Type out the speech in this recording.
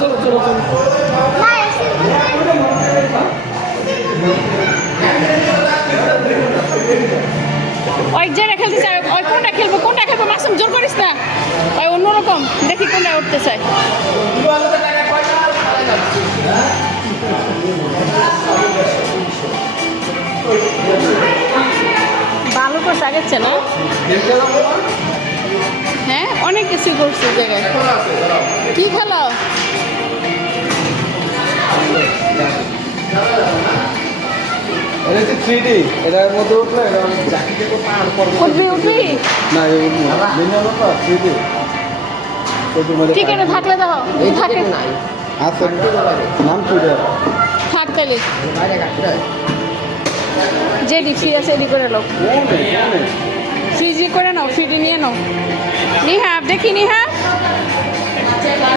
চলো চলো চলো ওই যেটা খেলতে চায় ওই কোনটা খেলবো মাসুম জোর করিস না ওই অন্যরকম দেখি কোনটা উঠতে চায় ভালো করছে আগেছে না হ্যাঁ অনেক কিছু করছে জায়গায় কি খেলো এটা হচ্ছে 3D এটার মধ্যে উঠলে এটা জাকিতে তো পার করবে উঠবি না এই মিনিমাম তো 3D ঠিক আছে থাকলে দেখো থাকে নাই আছে নাম কি রে থাক তাহলে যে ফ্রি আছে এডি করে লো ফ্রিজি করে নাও ফ্রিজি নিয়ে নাও নিহা দেখি নিহা